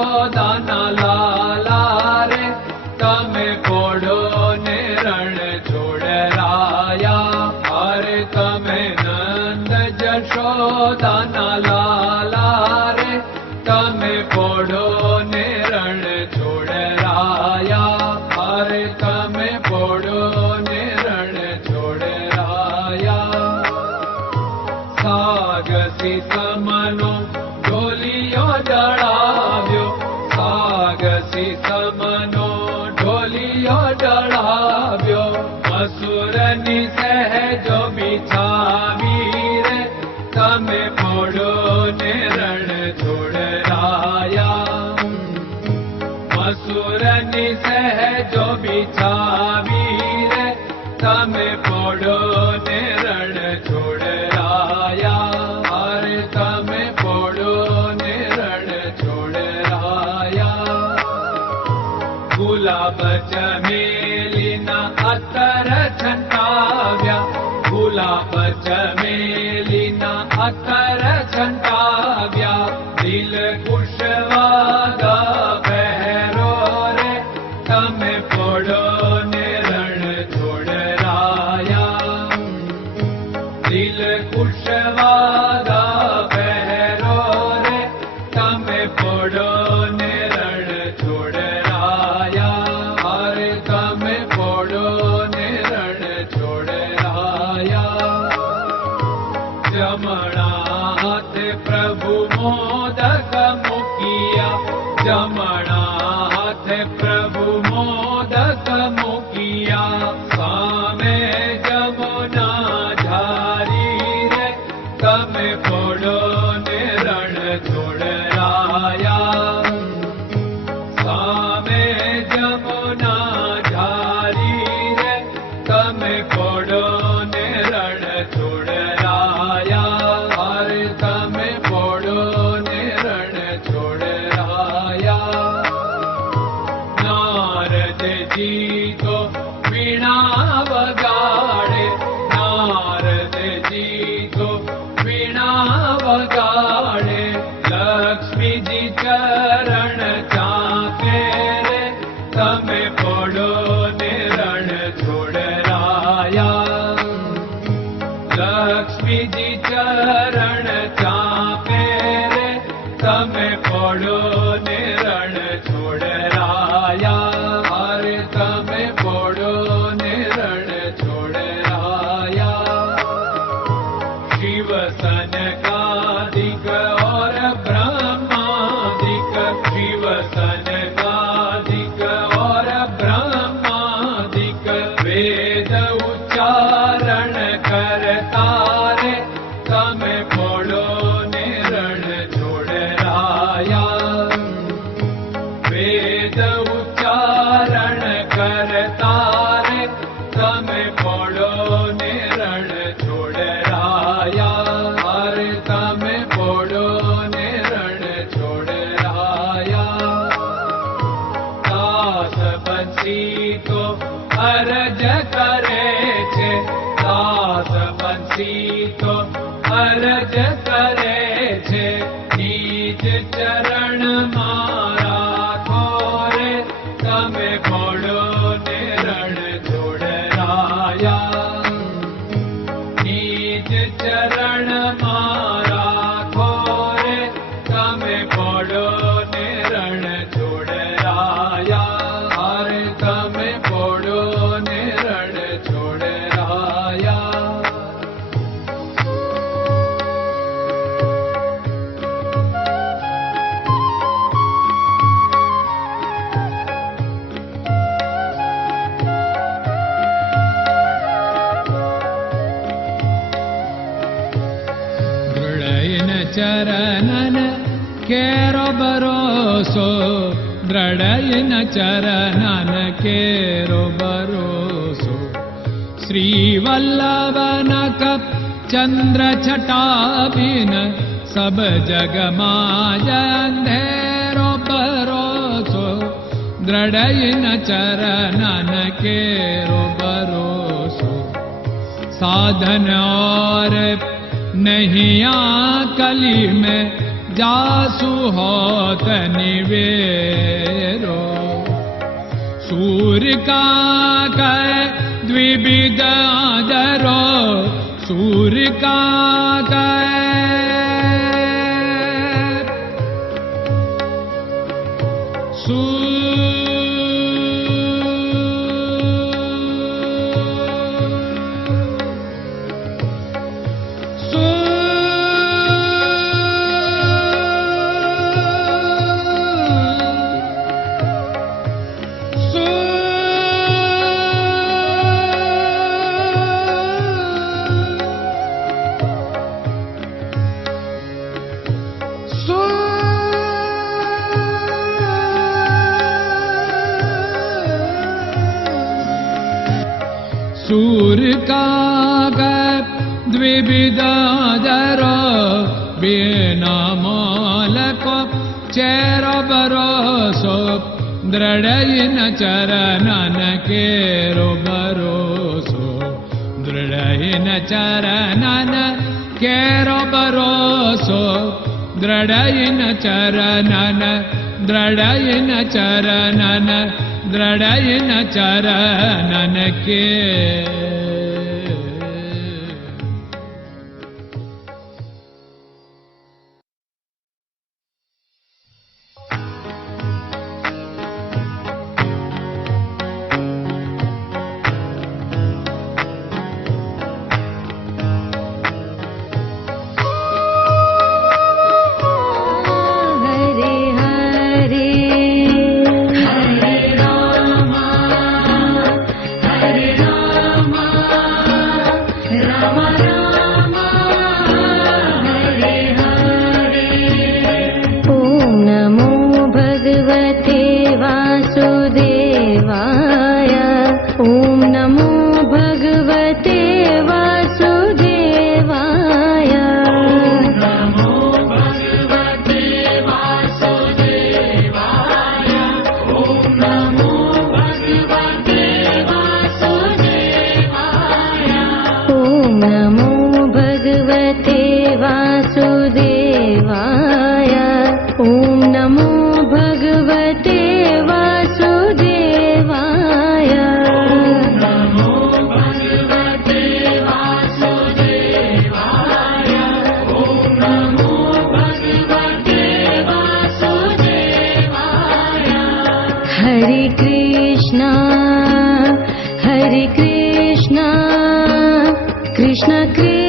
જશોદાના લાલા રે તમે પોડો ને રણ છોડરાયા. અરે તમે નંદ જશોદાના લાલા રે તમે પોડો ને રણ છોડરાયા. અરે તમે પોડો ને રણ છોડરાયા. સાગસી સમનો ઢોલિયો ડળાવ્યો, સાગસી સમનો ઢોલિયો ડળાવ્યો. મસૂરની સહેજો બિછાવી રે તમે પોડો ને રણ છોડરાયા. મસૂરની સહેજો બિછાવી રે તમે પોડો ને રણ છોડરાયા. અરે તમે પોડો ને રણ છોડરાયા. ગુલાબ ચમેલીના અત્તર છંટાવ્યા, ગુલાબ ચમેલીના અત્તર છંટાવ્યા. દિલ કુશવાદા પહેરો રે તમે પોડો ને રણ છોડરાયા. દિલ કુશવાદા પહેરો રે તમે પોડો ને રણ છોડરાયા. અરે તમે પોડો ને રણ છોડરાયા. જમણા હાથે પ્રભુ મોદક મૂકિયા, જમણા હાથે પ્રભુ મોદક મૂકિયા. સામે જમુના ઝારી રે તમે પોડો ને રણ છોડરાયા. સામે જમુના ઝારી રે તમે પોડો ને રણ છોડરાયા. અરે તમે પોડો ને રણ છોડરાયા. નારદજી તો વીણા વગાડે, નારદજી તો વીણા વગાડે. લક્ષ્મીજી ચરણ ચાકે રે તમે પોડો ને રણ છોડરાયા. લક્ષ્મીજી ચરણ ચાપે રે તમે પોડો ને રણ છોડરાયા. અરે તમે પોડો ને રણ છોડરાયા. શિવ સનકાદિક और ब्रह्मादिक, शिव सनकादिक और ब्रह्मादिक. वेद उच्चारण करता रे તમે પોડો ને રણ છોડરાયા. વેદ ઉચ્ચારણ કરતા રે તમે પોડો ને રણ છોડરાયા. અરે તમે પોડો ને રણ છોડરાયા. દાસ બંસી તો અરજ કરે છે, દાસ બંસી તો અરજ કરે છે. નીચ ચરણ મારા ખોરે તમે પોડો ને રણ છોડરાયા. નીચ ચરણ મારા ખોરે તમે પોડો ને રણ છોડરાયા. અરે તમે પોડો ને રણ છોડરાયા. ચરણન કેરો ભરોસો, દ્રઢયન ચરણન કેરો ભરોસો. શ્રી વલ્લભન કપ ચંદ્ર છટાબિન સબ જગમાં અંધેરો ભરોસો. દ્રઢયન ચરણન કેરો ભરોસો. साधन और नहीं कली में जासु होत निवेरो। सूर्य का कै द्विविध आदरो, सूर्य का सूर्य का द्विविधादरो, बिना मोल को चेर भरोसो, दृढ़ चरणन केरो भरोसो, दृढ़ चरणन केरो भरोसो, दृढ़ चरणन, दृढ़ चरणन, दृढ़ चरणन के। Krishna Krishna